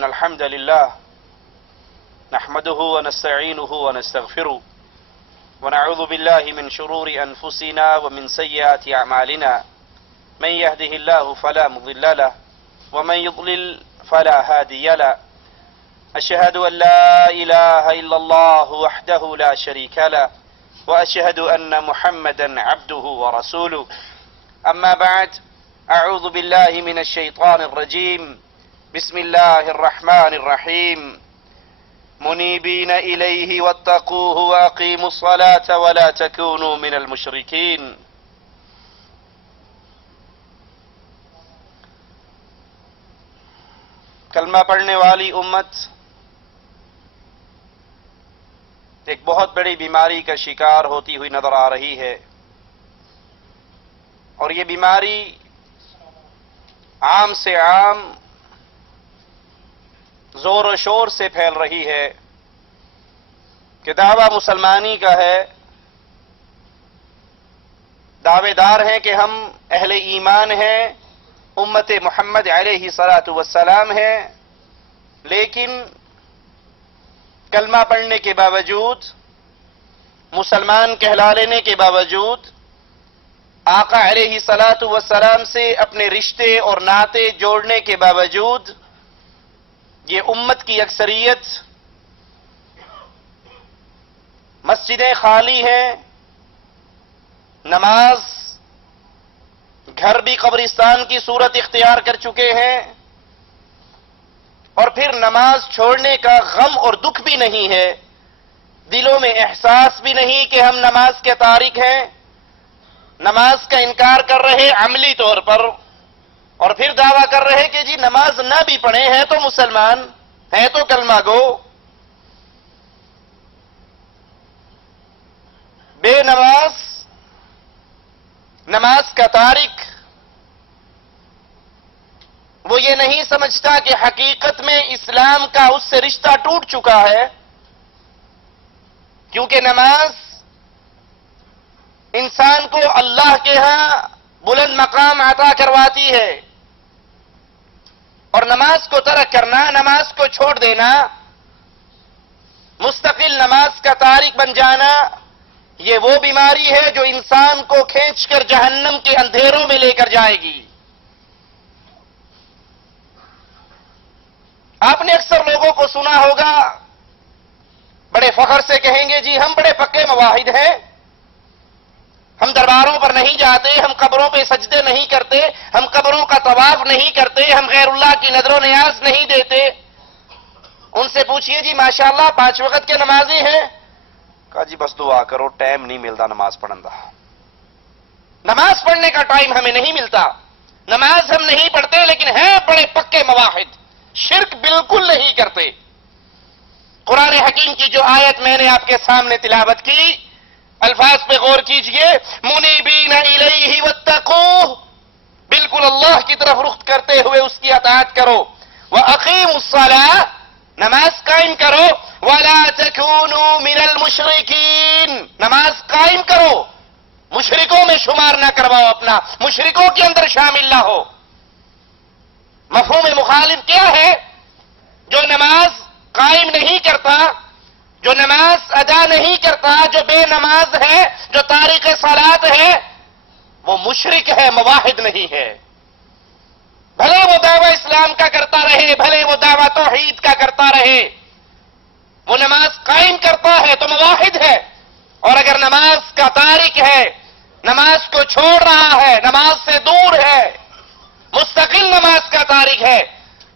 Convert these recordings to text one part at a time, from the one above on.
إن الحمد لله نحمده ونستعينه ونستغفره ونعوذ بالله من شرور أنفسنا ومن سيئات أعمالنا من يهده الله فلا مضل له ومن يضلل فلا هادي له أشهد أن لا إله إلا الله وحده لا شريك له وأشهد أن محمدا عبده ورسوله أما بعد أعوذ بالله من الشيطان الرجيم بسم الله الرحمن الرحيم منيبين إليه واتقوه وأقيموا الصلاة ولا تكونوا من المشركين. کلمہ پڑھنے والی امت ایک بہت بڑی بیماری کا شکار ہوتی ہوئی نظر آ رہی ہے، اور یہ بیماری عام سے عام زور و شور سے پھیل رہی ہے کہ دعویٰ مسلمانی کا ہے، دعوے دار ہیں کہ ہم اہل ایمان ہیں، امت محمد علیہ الصلاۃ والسلام ہیں، لیکن کلمہ پڑھنے کے باوجود، مسلمان کہلا لینے کے باوجود، آقا علیہ الصلاۃ والسلام سے اپنے رشتے اور ناطے جوڑنے کے باوجود یہ امت کی اکثریت مسجدیں خالی ہیں، نماز گھر بھی قبرستان کی صورت اختیار کر چکے ہیں، اور پھر نماز چھوڑنے کا غم اور دکھ بھی نہیں ہے، دلوں میں احساس بھی نہیں کہ ہم نماز کے تارک ہیں، نماز کا انکار کر رہے عملی طور پر، اور پھر دعویٰ کر رہے کہ جی نماز نہ بھی پڑھے ہیں تو مسلمان ہیں، تو کلمہ گو. بے نماز، نماز کا تارک، وہ یہ نہیں سمجھتا کہ حقیقت میں اسلام کا اس سے رشتہ ٹوٹ چکا ہے، کیونکہ نماز انسان کو اللہ کے ہاں بلند مقام عطا کرواتی ہے، اور نماز کو ترک کرنا، نماز کو چھوڑ دینا، مستقل نماز کا تارک بن جانا، یہ وہ بیماری ہے جو انسان کو کھینچ کر جہنم کے اندھیروں میں لے کر جائے گی. آپ نے اکثر لوگوں کو سنا ہوگا، بڑے فخر سے کہیں گے جی ہم بڑے پکے موحد ہیں، ہم درباروں پر نہیں جاتے، ہم قبروں پہ سجدے نہیں کرتے، ہم قبروں کا طواف نہیں کرتے، ہم غیر اللہ کی نظر و نیاز نہیں دیتے. ان سے پوچھئے جی ماشاءاللہ 5 وقت کے نمازی ہیں؟ کہا جی بس دعا کرو، ٹائم نہیں ملتا نماز پڑھن دا. نماز پڑھنے کا ٹائم ہمیں نہیں ملتا، نماز ہم نہیں پڑھتے، لیکن ہیں بڑے پکے موحد، شرک بالکل نہیں کرتے. قرآن حکیم کی جو آیت میں نے آپ کے سامنے تلاوت کی، الفاظ پہ غور کیجئے، منیبین الیہ واتقوہ، بالکل اللہ کی طرف رخ کرتے ہوئے اس کی اطاعت کرو، واقیموا الصلاۃ، نماز قائم کرو، ولا تکونوا من المشرکین، نماز قائم کرو، مشرکوں میں شمار نہ کرواؤ اپنا، مشرکوں کے اندر شامل نہ ہو. مفہوم مخالف کیا ہے؟ جو نماز قائم نہیں کرتا، جو نماز ادا نہیں کرتا، جو بے نماز ہے، جو تارک صلاۃ ہے، وہ مشرک ہے، موحد نہیں ہے. بھلے وہ دعویٰ اسلام کا کرتا رہے، بھلے وہ دعویٰ توحید کا کرتا رہے، وہ نماز قائم کرتا ہے تو موحد ہے. اور اگر نماز کا تارک ہے، نماز کو چھوڑ رہا ہے، نماز سے دور ہے، مستقل نماز کا تارک ہے،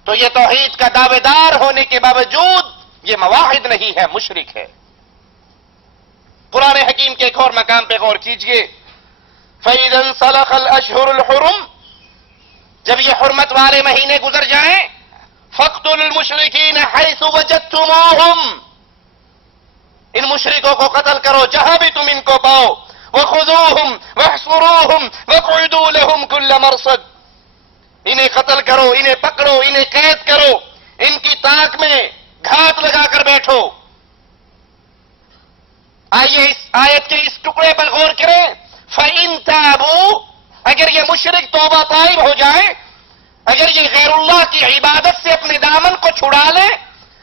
تو یہ توحید کا دعوے دار ہونے کے باوجود یہ موحد نہیں ہے، مشرک ہے. قرآن حکیم کے ایک اور مقام پہ غور کیجئے، فَإِذَا انْسَلَخَ الْأَشْهُرُ الْحُرُمُ، جب یہ حرمت والے مہینے گزر جائیں، فَاقْتُلُوا الْمُشْرِكِينَ حَيْثُ وَجَدتُّمُوهُمْ، ان مشرکوں کو قتل کرو جہاں بھی تم ان کو پاؤ، وَخُذُوهُمْ وَاحْصُرُوهُمْ وَاقْعُدُوا لَهُمْ كُلَّ مَرْصَدٍ، انہیں قتل کرو، انہیں پکڑو، انہیں قید کرو، ان کی تاک میں گھات لگا کر بیٹھو. آئیے اس آیت کے اس ٹکڑے پر غور کریں. فَإِن تَابُوا، اگر یہ مشرک توبہ طائب ہو جائے، اگر یہ غیر اللہ کی عبادت سے اپنے دامن کو چھڑا لیں،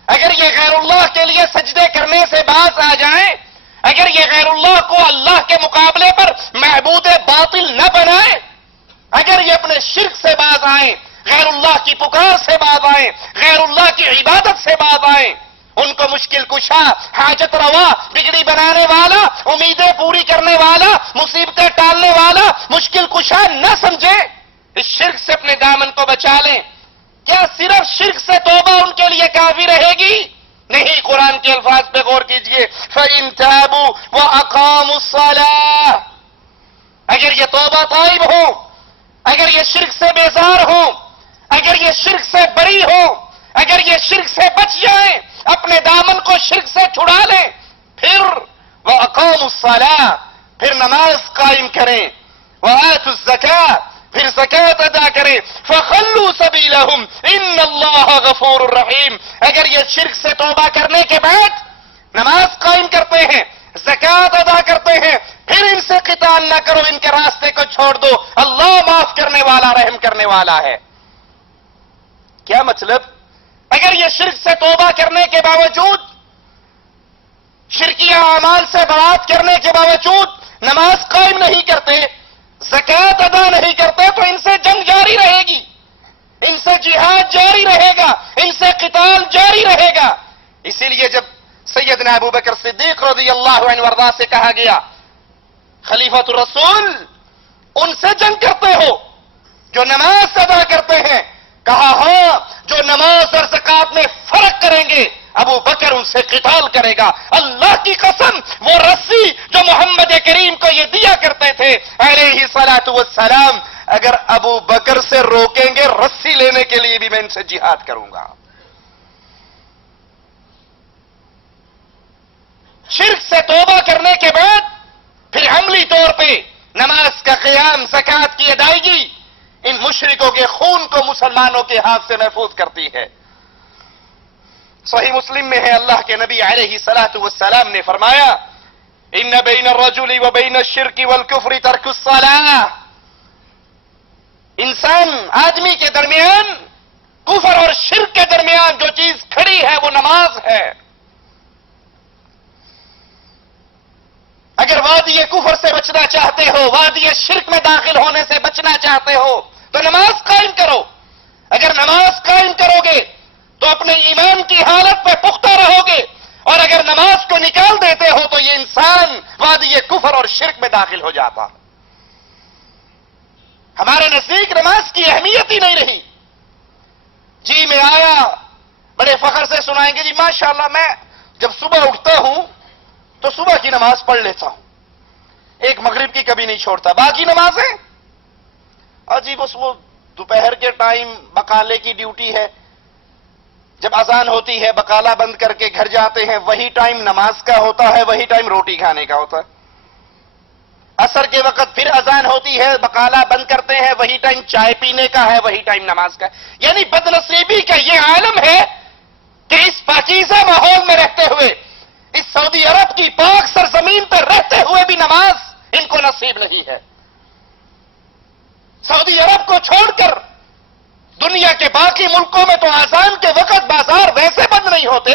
اگر یہ غیر اللہ کے لیے سجدے کرنے سے باز آ جائیں، اگر یہ غیر اللہ کو اللہ کے مقابلے پر معبود باطل نہ بنائیں، اگر یہ اپنے شرک سے باز آئیں، غیر اللہ کی پکار سے باز آئیں، غیر اللہ کی عبادت سے باز آئیں، ان کو مشکل کشا، حاجت روا، بگڑی بنانے والا، امیدیں پوری کرنے والا، مصیبتیں ٹالنے والا، مشکل کشا نہ سمجھیں، اس شرک سے اپنے دامن کو بچا لیں۔ کیا صرف شرک سے توبہ ان کے لیے کافی رہے گی؟ نہیں، قرآن کے الفاظ پہ غور کیجئے، فَإِن تَابُوا وَأَقَامُوا الصَّلَاةَ، اگر یہ توبہ طائب ہو، اگر یہ شرک سے بیزار ہو، اگر یہ شرک سے بری ہو، اگر یہ شرک سے بچ جائیں، اپنے دامن کو شرک سے چھڑا لیں، پھر وَأَقَامُوا الصَّلَاةَ، پھر نماز قائم کریں، وَآتُوا الزَّكَاةَ، پھر زکوٰۃ ادا کریں، فَخَلُّوا سَبِيلَهُمْ إِنَّ اللَّهَ غَفُورٌ رَحِيمٌ، اگر یہ شرک سے توبہ کرنے کے بعد نماز قائم کرتے ہیں، زکوٰۃ ادا کرتے ہیں، پھر ان سے قتال نہ کرو، ان کے راستے کو چھوڑ دو، اللہ معاف کرنے والا، رحم کرنے والا ہے۔ کیا مطلب؟ اگر یہ شرک سے توبہ کرنے کے باوجود، شرکیہ اعمال سے برات کرنے کے باوجود نماز قائم نہیں کرتے، زکوٰۃ ادا نہیں کرتے، تو ان سے جنگ جاری رہے گی، ان سے جہاد جاری رہے گا، ان سے قتال جاری رہے گا۔ اسی لیے جب سیدنا ابو بکر صدیق رضی اللہ عنہ وارضاہ سے کہا گیا خلیفۃ الرسول ان سے جنگ کرتے ہو جو نماز ادا کرتے ہیں، کہا ہاں، جو نماز اور زکوٰۃ میں فرق کریں گے ابو بکر ان سے قتال کرے گا۔ اللہ کی قسم، وہ رسی جو محمد کریم کو یہ دیا کرتے تھے علیہ الصلوۃ والسلام، اگر ابو بکر سے روکیں گے رسی لینے کے لیے بھی میں ان سے جہاد کروں گا۔ شرک سے توبہ کرنے کے بعد پھر عملی طور پہ نماز کا قیام، زکوٰۃ کی ادائیگی ان مشرکوں کے خون کو مسلمانوں کے ہاتھ سے محفوظ کرتی ہے۔ صحیح مسلم میں ہے، اللہ کے نبی علیہ الصلوۃ والسلام نے فرمایا ان بین الرجل وبین الشرک والکفر ترک الصلاۃ، انسان آدمی کے درمیان، کفر اور شرک کے درمیان جو چیز کھڑی ہے وہ نماز ہے۔ اگر وادی کفر سے بچنا چاہتے ہو، وادی شرک میں داخل ہونے سے بچنا چاہتے ہو تو نماز قائم کرو۔ اگر نماز قائم کرو گے تو اپنے ایمان کی حالت پہ پختہ رہو گے، اور اگر نماز کو نکال دیتے ہو تو یہ انسان وادی کفر اور شرک میں داخل ہو جاتا۔ ہمارے نزدیک نماز کی اہمیت ہی نہیں رہی۔ جی میں آیا، بڑے فخر سے سنائیں گے جی ماشاءاللہ میں جب صبح اٹھتا ہوں تو صبح کی نماز پڑھ لیتا ہوں، ایک مغرب کی کبھی نہیں چھوڑتا، باقی نمازیں جی بس وہ دوپہر کے ٹائم بقالے کی ڈیوٹی ہے، جب اذان ہوتی ہے بقالہ بند کر کے گھر جاتے ہیں، وہی ٹائم نماز کا ہوتا ہے، وہی ٹائم روٹی کھانے کا ہوتا ہے۔ عصر کے وقت پھر اذان ہوتی ہے، بقالہ بند کرتے ہیں، وہی ٹائم چائے پینے کا ہے، وہی ٹائم نماز کا ہے۔ یعنی بدنصیبی کا یہ عالم ہے کہ اس پاکیزہ ماحول میں رہتے ہوئے، اس سعودی عرب کی پاک سرزمین پر رہتے ہوئے بھی نماز ان کو نصیب نہیں ہے۔ سعودی عرب کو چھوڑ کر دنیا کے باقی ملکوں میں تو اذان کے وقت بازار ویسے بند نہیں ہوتے،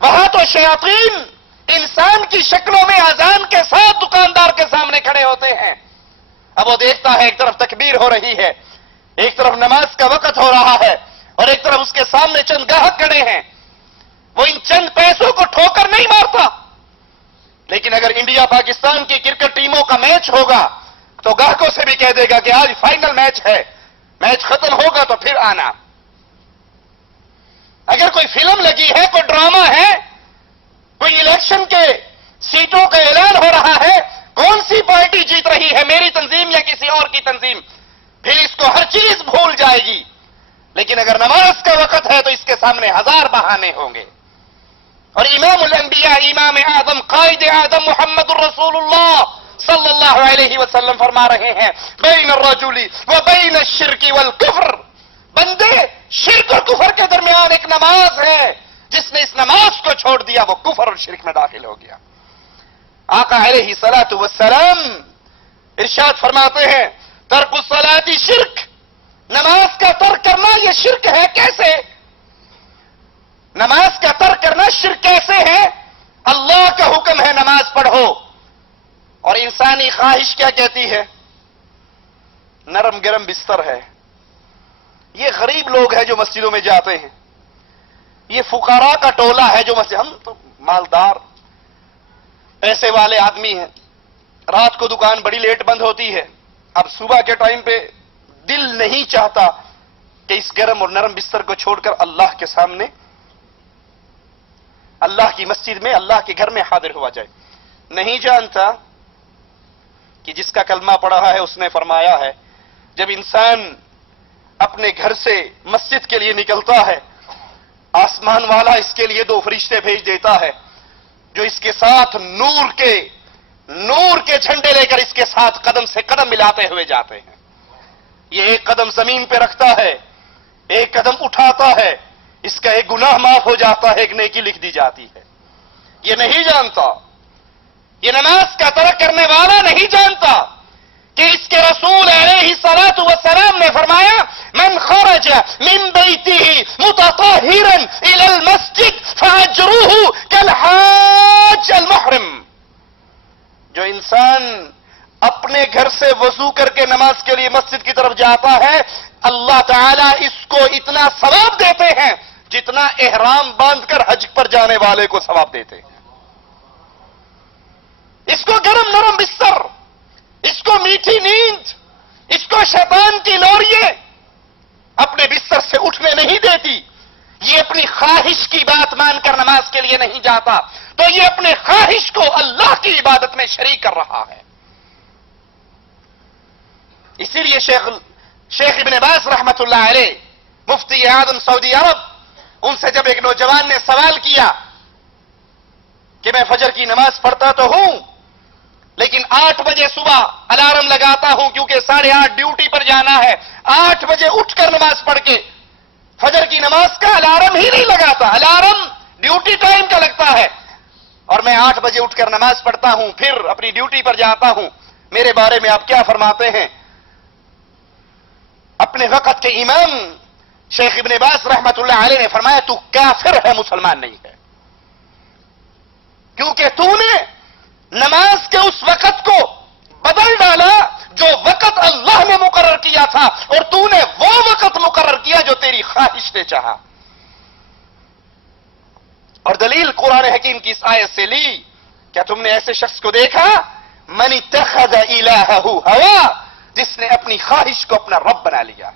وہاں تو شیاطین انسان کی شکلوں میں اذان کے ساتھ دکاندار کے سامنے کھڑے ہوتے ہیں۔ اب وہ دیکھتا ہے ایک طرف تکبیر ہو رہی ہے، ایک طرف نماز کا وقت ہو رہا ہے، اور ایک طرف اس کے سامنے چند گاہک کھڑے ہیں، وہ ان چند پیسوں کو ٹھوکر نہیں مارتا، لیکن اگر انڈیا پاکستان کی کرکٹ ٹیموں کا میچ ہوگا تو گاہکوں سے بھی کہہ دے گا کہ آج فائنل میچ ہے، میچ ختم ہوگا تو پھر آنا۔ اگر کوئی فلم لگی ہے، کوئی ڈرامہ ہے، کوئی الیکشن کے سیٹوں کا اعلان ہو رہا ہے، کون سی پارٹی جیت رہی ہے، میری تنظیم یا کسی اور کی تنظیم، پھر اس کو ہر چیز بھول جائے گی۔ لیکن اگر نماز کا وقت ہے تو اس کے سامنے ہزار بہانے ہوں گے۔ اور امام الانبیاء، امام اعظم، قائد اعظم محمد الرسول اللہ صلی اللہ علیہ وسلم فرما رہے ہیں بین الرجل و بین الشرک والکفر، بندے شرک اور کفر کے درمیان ایک نماز ہے، جس نے اس نماز کو چھوڑ دیا وہ کفر اور شرک میں داخل ہو گیا۔ آقا علیہ الصلوۃ والسلام ارشاد فرماتے ہیں ترک الصلاۃ شرک، نماز ترک کرنا یہ شرک ہے کیسے؟ نماز کا ترک کرنا شرک کیسے ہے؟ اللہ کا حکم ہے نماز پڑھو، اور انسانی خواہش کیا کہتی ہے؟ نرم گرم بستر ہے۔ یہ غریب لوگ ہیں جو مسجدوں میں جاتے ہیں، یہ فقراء کا ٹولہ ہے جو مسجد، ہم تو مالدار پیسے والے آدمی ہیں، رات کو دکان بڑی لیٹ بند ہوتی ہے، اب صبح کے ٹائم پہ دل نہیں چاہتا کہ اس گرم اور نرم بستر کو چھوڑ کر اللہ کے سامنے، اللہ کی مسجد میں، اللہ کے گھر میں حاضر ہوا جائے۔ نہیں جانتا کہ جس کا کلمہ پڑھا ہے اس نے فرمایا ہے جب انسان اپنے گھر سے مسجد کے لیے نکلتا ہے، آسمان والا اس کے لیے 2 فرشتے بھیج دیتا ہے جو اس کے ساتھ نور کے جھنڈے لے کر اس کے ساتھ قدم سے قدم ملاتے ہوئے جاتے ہیں۔ یہ ایک قدم زمین پہ رکھتا ہے، ایک قدم اٹھاتا ہے، اس کا ایک گناہ معاف ہو جاتا ہے، ایک نیکی لکھ دی جاتی ہے۔ یہ نہیں جانتا، یہ نماز کا ترک کرنے والا نہیں جانتا کہ اس کے رسول علیہ الصلوۃ والسلام نے فرمایا من خرج من بیتہ متطہرا الی المسجد فاجرہ کالحاج المحرم۔ جو انسان اپنے گھر سے وضو کر کے نماز کے لیے مسجد کی طرف جاتا ہے، اللہ تعالیٰ اس کو اتنا ثواب دیتے ہیں جتنا احرام باندھ کر حج پر جانے والے کو ثواب دیتے ہیں۔ اس کو گرم نرم بستر، اس کو میٹھی نیند، اس کو شیطان کی لوریے اپنے بستر سے اٹھنے نہیں دیتی۔ یہ اپنی خواہش کی بات مان کر نماز کے لیے نہیں جاتا تو یہ اپنے خواہش کو اللہ کی عبادت میں شریک کر رہا ہے۔ اسی لیے شیخ ابن باز رحمت اللہ علیہ، مفتی اعظم سعودی عرب، ان سے جب ایک نوجوان نے سوال کیا کہ میں فجر کی نماز پڑھتا تو ہوں لیکن 8 بجے صبح الارم لگاتا ہوں کیونکہ 8:30 ڈیوٹی پر جانا ہے، 8 بجے اٹھ کر نماز پڑھ کے فجر کی نماز کا الارم ہی نہیں لگاتا، الارم ڈیوٹی ٹائم کا لگتا ہے، اور میں 8 بجے اٹھ کر نماز پڑھتا ہوں پھر اپنی ڈیوٹی پر جاتا ہوں، میرے بارے میں آپ کیا فرماتے ہیں؟ اپنے وقت کے امام شیخ ابن باز رحمت اللہ علیہ نے فرمایا تو کافر ہے، مسلمان نہیں ہے، کیونکہ تو نے نماز کے اس وقت کو بدل ڈالا جو وقت اللہ نے مقرر کیا تھا، اور تو نے وہ وقت مقرر کیا جو تیری خواہش نے چاہا۔ اور دلیل قرآن حکیم کی اس آیت سے لی، کیا تم نے ایسے شخص کو دیکھا من اتخذ الہہ ہوا، جس نے اپنی خواہش کو اپنا رب بنا لیا؟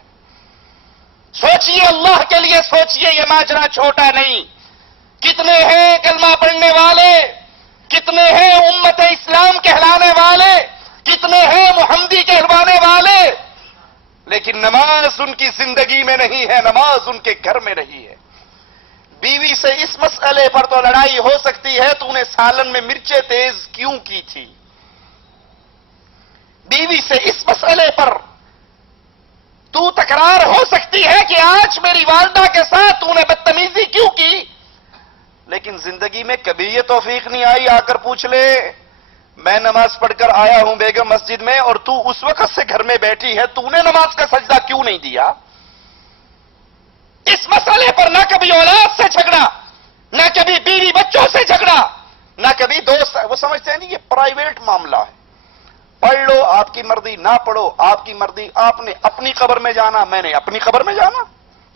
سوچئے، اللہ کے لیے سوچئے، یہ ماجرا چھوٹا نہیں۔ کتنے ہیں کلمہ پڑھنے والے، کتنے ہیں امت اسلام کہلانے والے، کتنے ہیں محمدی کہلوانے والے، لیکن نماز ان کی زندگی میں نہیں ہے، نماز ان کے گھر میں نہیں ہے۔ بیوی سے اس مسئلے پر تو لڑائی ہو سکتی ہے تو نے سالن میں مرچیں تیز کیوں کی تھی، بیوی سے اس مسئلے پر تو تکرار ہو سکتی ہے کہ آج میری والدہ کے ساتھ تو نے بدتمیزی کیوں کی، لیکن زندگی میں کبھی یہ توفیق نہیں آئی آ کر پوچھ لے میں نماز پڑھ کر آیا ہوں بیگم مسجد میں اور تو اس وقت سے گھر میں بیٹھی ہے، تو نے نماز کا سجدہ کیوں نہیں دیا؟ اس مسئلے پر نہ کبھی اولاد سے جھگڑا، نہ کبھی بیوی بچوں سے جھگڑا، نہ کبھی دوست، وہ سمجھتے ہیں نہیں یہ پرائیویٹ معاملہ ہے، پڑھ لو آپ کی مرضی، نہ پڑھو آپ کی مرضی، آپ نے اپنی قبر میں جانا، میں نے اپنی قبر میں جانا۔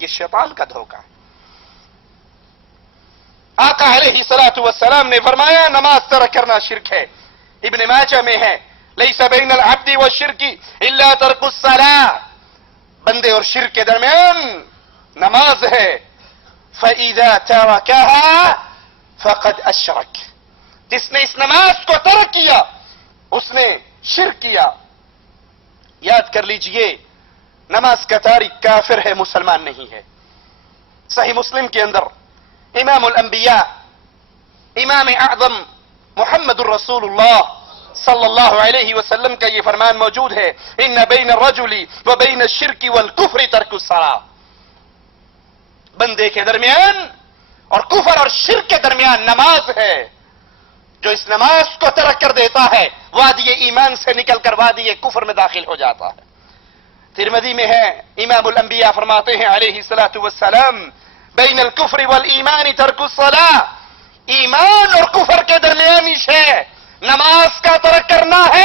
یہ شیطان کا دھوکہ ہے۔ آقا علیہ الصلوۃ والسلام نے فرمایا نماز ترک کرنا شرک ہے۔ ابن ماجہ میں ہے لیس بین العبد والشرک الا ترک الصلاۃ، بندے اور شرک کے درمیان نماز ہے۔ فاذا ترکها فقد اشرک، جس نے اس نماز کو ترک کیا اس نے شرک کیا۔ یاد کر لیجئے نماز کا تارک کافر ہے، مسلمان نہیں ہے۔ صحیح مسلم کے اندر امام الانبیاء امام اعظم محمد الرسول اللہ صلی اللہ علیہ وسلم کا یہ فرمان موجود ہے ان بین الرجل و بین الشرک والکفر ترک الصلاۃ، بندے کے درمیان اور کفر اور شرک کے درمیان نماز ہے، جو اس نماز کو ترک کر دیتا ہے وادی ایمان سے نکل کر وادی کفر میں داخل ہو جاتا ہے۔ ترمذی میں ہے، امام الانبیاء فرماتے ہیں علیہ الصلوۃ والسلام، بین الکفر والایمان ترک الصلاۃ، ایمان اور کفر کے درمیانی شے نماز کا ترک کرنا ہے۔